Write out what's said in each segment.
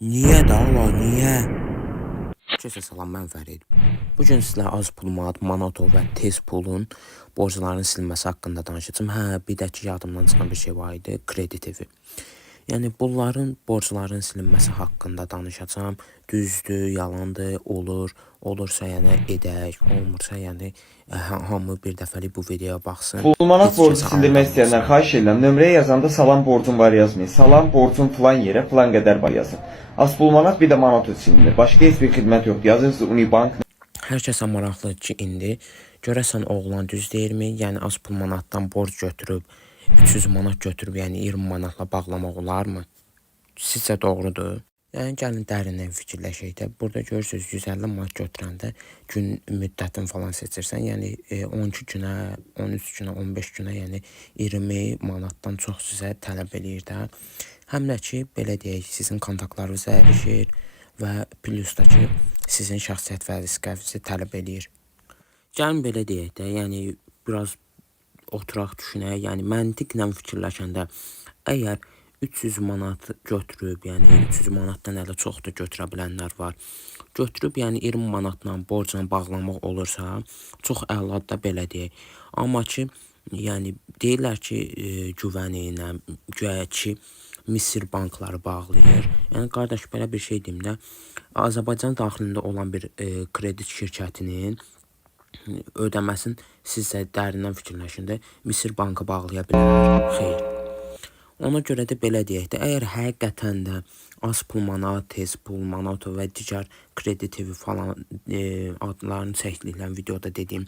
Niye dava, niye? Herkese salam, mən Fərid. Bugün sizlərə az pul Manato və tez pulun borcların silinməsi haqqında danışacağım. Bir də ki, yadımdan çıxan bir şey var idi, kredi evi. Yəni, bunların borcların silinməsi haqqında danışacağım. Düzdür, yalandır, olur. Olursa, yəni edək, olmursa, yəni hamı bir dəfəlik bu videoya baxsın. Pulmanat borcu sildirmək istəyənlər xahiş edirəm, nömrəyə yazanda salam borcum var yazmayın. Salam borcum falan yerə falan qədər var yazın. Pulmanat bir də manat silinir. Başqa heç bir xidmət yoxdur. Yazırsınız Unibank. Hər kəsə maraqlı ki, indi görəsən oğlan düz deyirmi? Yəni Pulmanatdan borc götürüb 300 manat götürüb, yəni 20 manatla bağlamaq olarmı? Sizcə doğrudur? Yəni gəlin dərindən fikirləşək də. Burada görürsüz 150 manat götürəndə gün müddətini falan seçirsən. Yəni 12 günə, 13 günə, 15 günə, yəni 20 manatdan çox sizə tələb eləyir də. Həm də ki, belə deyək, sizin kontaktlarınızı ərişir və plus da ki, sizin şəxsiyyət vəsiqənizi tələb eləyir. Gəlin belə deyək də, yəni biraz oturaq düşünək, yəni məntiqlə fikirləşəndə, əgər 300 manat götürüb, yəni 300 manatdan hələ çox da götürə bilənlər var. Götürüb, yəni 20 manatla borcla bağlamaq olursa, çox əladır da belə deyək. Amma ki, yəni deyirlər ki, güvəniylə, güya ki, Misir bankları bağlayır. Yəni qardaş, belə bir şey deyim də, Azərbaycan daxilində olan bir kredi şirkətinin ödəməsin sizə dərindən fikirləşin də, Misir bankı bağlaya bilər. Xeyr. Ona görə də belə deyək də, əgər həqiqətən də Pulmanat, tez pul, Manato və digər kredi evi falan adlarını çəkdikləri videoda dediyim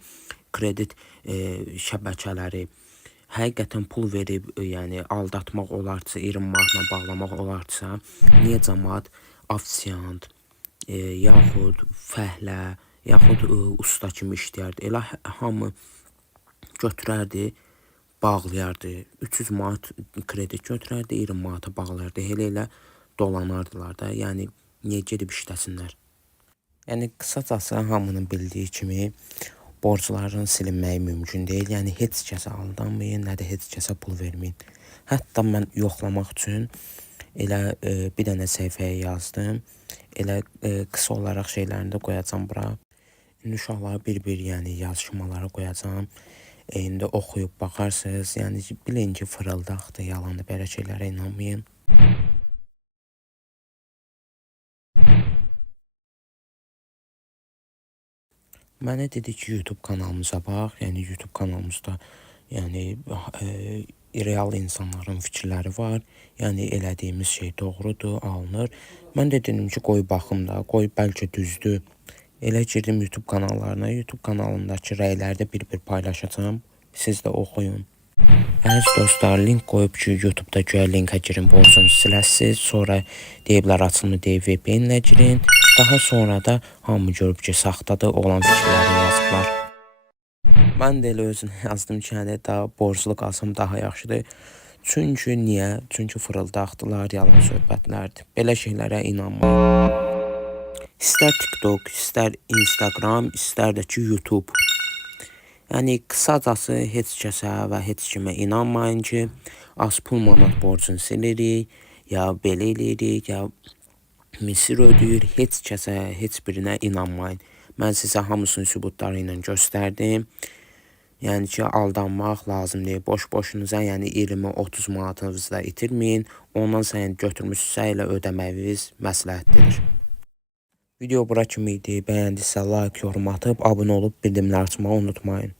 kredit şəbəkələri həqiqətən pul verib, yəni aldatmaq olarsa, 20 manatla bağlamaq olarsa, niyə cəmaət ofisiant, yaxud fəhlə, yaxud usta kimi işləyərdi? Elə hamı götürərdi, bağlayardı. 300 manat kredit götürərdi, 20 manata bağlardı. Elə dolanardılar da. Yəni, niyə gedib işləsinlər? Yəni, qısacası hamının bildiyi kimi borcların silinməyi mümkün deyil. Yəni, heç kəsə aldanmayın, nə də heç kəsə pul verməyin. Hətta mən yoxlamaq üçün elə bir dənə səhifəyə yazdım. Elə qısa olaraq şeylərini də qoyacam bura. İndi uşaqları bir-bir, yəni yazışmalara qoyacam. İndi oxuyub baxarsınız. Yəni, bilin ki, fırıldaqdır, yalandır, belə şeylərə inanmayın. Mənə dedi ki, YouTube kanalımıza bax. Yəni, YouTube kanalımızda yəni, real insanların fikirləri var. Yəni, elədiyimiz şey doğrudur, alınır. Mən də dedim ki, qoy baxım da, qoy bəlkə düzdür. Elə girdim YouTube kanallarına. YouTube kanalındakı rəyləri də bir-bir paylaşacağım. Siz də oxuyun. Əziz dostlar, link qoyub ki, YouTube'da güya linkə girin, borcunuzu siləsiniz. Sonra deyiblər açılımı deyib VPN-lə girin. Daha sonra da hamı görüb ki, saxtadır, olan fikirləri yazıblar. Mən də elə özünə yazdım ki, yəni daha borclu qalsam daha yaxşıdır. Çünki niyə? Çünki fırıldaqdılar, yalan söhbətlərdir. Belə şeylərə inanmayın. İstər TikTok, istər Instagram, istər də ki, YouTube. Yəni, qısacası heç kəsə və heç kimə inanmayın ki, Pulmanat borcunu silirik, ya belə eləyirik, ya Misir ödəyir. Heç kəsə, heç birinə inanmayın. Mən sizə hamısının sübutları ilə göstərdim. Yəni ki, aldanmaq lazım deyil. Boş-boşunuza, yəni 20-30 manatınızı da itirməyin. Ondan sonra götürmüşsünüzsə elə ödəməyiniz məsləhətlidir. Video bura kimi idi. Bəyəndinizsə like, yorum atıb, abunə olub bildirimləri açmağı unutmayın.